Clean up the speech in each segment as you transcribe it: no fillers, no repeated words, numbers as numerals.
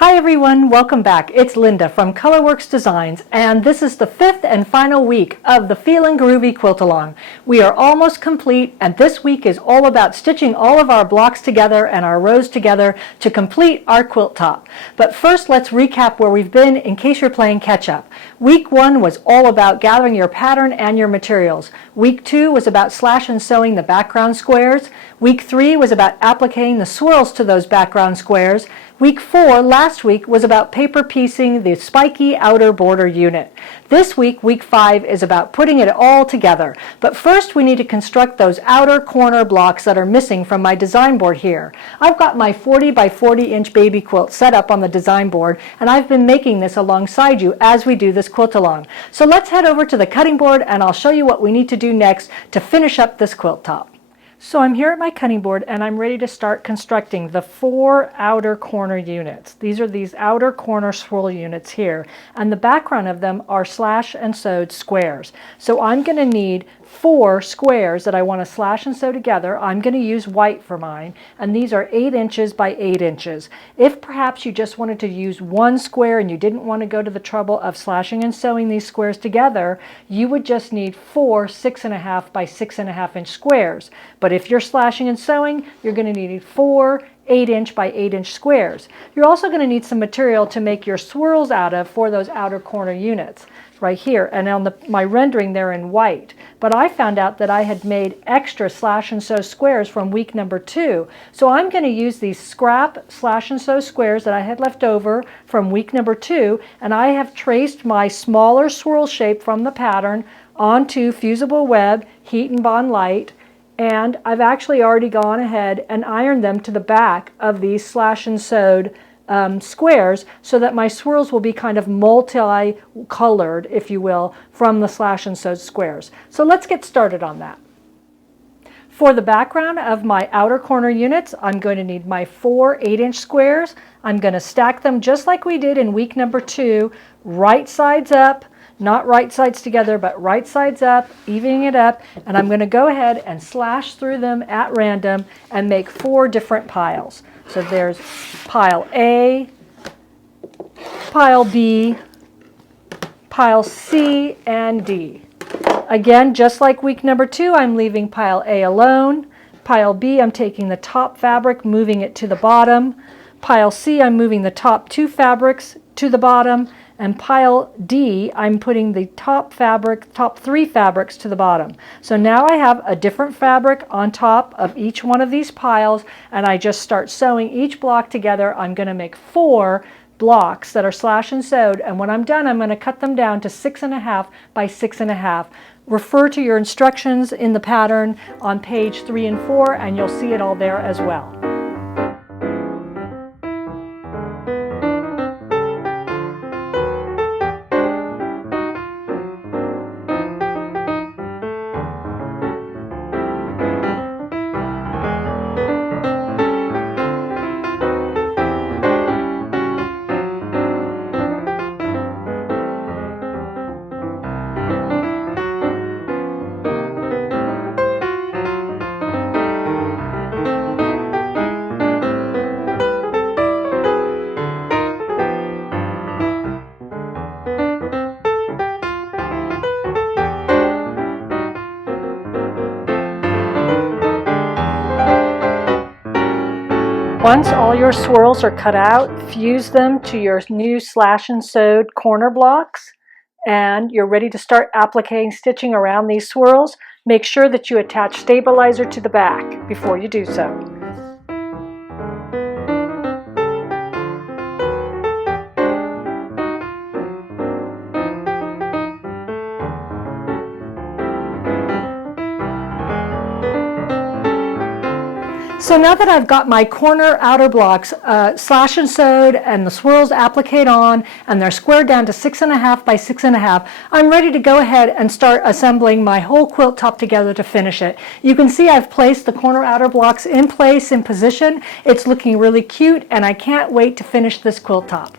Hi everyone, welcome back. It's Linda from Colourwerx Designs, and this is the fifth and final week of the Feelin Groovy QuiltAlong. We are almost complete, and this week is all about stitching all of our blocks together and our rows together to complete our quilt top. But first, let's recap where we've been in case you're playing catch up. Week 1 was all about gathering your pattern and your materials. Week 2 was about slash and sewing the background squares. Week 3 was about appliquing the swirls to those background squares. Week 4, last week, was about paper piecing the spiky outer border unit. This week, week 5, is about putting it all together. But first, we need to construct those outer corner blocks that are missing from my design board here. I've got my 40 by 40 inch baby quilt set up on the design board, and I've been making this alongside you as we do this quilt along. So let's head over to the cutting board, and I'll show you what we need to do next to finish up this quilt top. So I'm here at my cutting board and I'm ready to start constructing the 4 outer corner units. These are these outer corner swirl units here, and the background of them are slash and sewed squares. So I'm going to need 4 squares that I want to slash and sew together. I'm going to use white for mine, and these are 8 inches by 8 inches. If perhaps you just wanted to use one square and you didn't want to go to the trouble of slashing and sewing these squares together, you would just need 4 6.5 by 6.5 inch squares. But if you're slashing and sewing, you're going to need 4 8 inch by 8 inch squares. You're also going to need some material to make your swirls out of for those outer corner units right here, and on my rendering they're in white. But I found out that I had made extra slash and sew squares from week number 2. So I'm going to use these scrap slash and sew squares that I had left over from week number 2, and I have traced my smaller swirl shape from the pattern onto fusible web, heat and bond light, and I've actually already gone ahead and ironed them to the back of these slash and sewed squares so that my swirls will be kind of multi-colored, if you will, from the slash and sewed squares. So let's get started on that. For the background of my outer corner units, I'm going to need my 4 8 inch squares. I'm going to stack them just like we did in week number 2, right sides up. Not right sides together, but right sides up, evening it up, and I'm going to go ahead and slash through them at random and make 4 different piles. So there's pile A, pile B, pile C, and D. Again, just like week number 2, I'm leaving pile A alone. Pile B, I'm taking the top fabric, moving it to the bottom. Pile C, I'm moving the top 2 fabrics to the bottom. And pile D, I'm putting the top 3 fabrics to the bottom. So now I have a different fabric on top of each one of these piles, and I just start sewing each block together. I'm going to make 4 blocks that are slash and sewed, and when I'm done, I'm going to cut them down to 6.5 by 6.5. Refer to your instructions in the pattern on page 3 and 4, and you'll see it all there as well. Once all your swirls are cut out, fuse them to your new slash and sewed corner blocks, and you're ready to start appliquing stitching around these swirls. Make sure that you attach stabilizer to the back before you do so. So now that I've got my corner outer blocks slash and sewed and the swirls appliqued on and they're squared down to 6.5 by 6.5, I'm ready to go ahead and start assembling my whole quilt top together to finish it. You can see I've placed the corner outer blocks in place, in position. It's looking really cute, and I can't wait to finish this quilt top.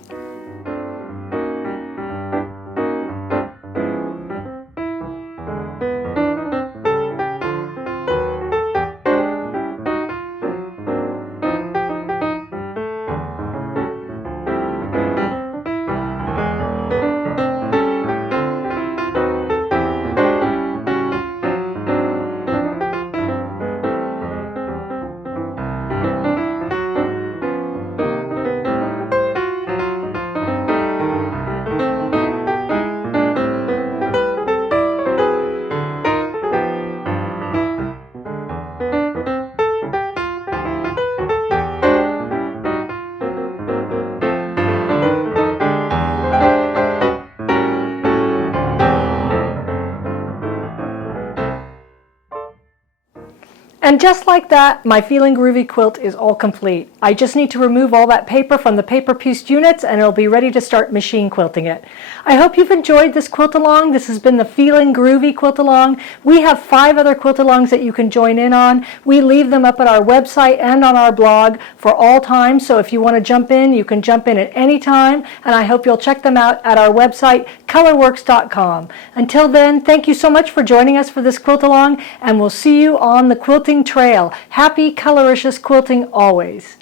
And just like that, my Feelin Groovy quilt is all complete. I just need to remove all that paper from the paper pieced units and it'll be ready to start machine quilting it. I hope you've enjoyed this quilt along. This has been the Feelin Groovy QuiltAlong. We have 5 other quilt-alongs that you can join in on. We leave them up at our website and on our blog for all time, so if you want to jump in, you can jump in at any time, and I hope you'll check them out at our website, Colourwerx.com. Until then, thank you so much for joining us for this quilt-along, and we'll see you on the quilting trail. Happy coloricious quilting always.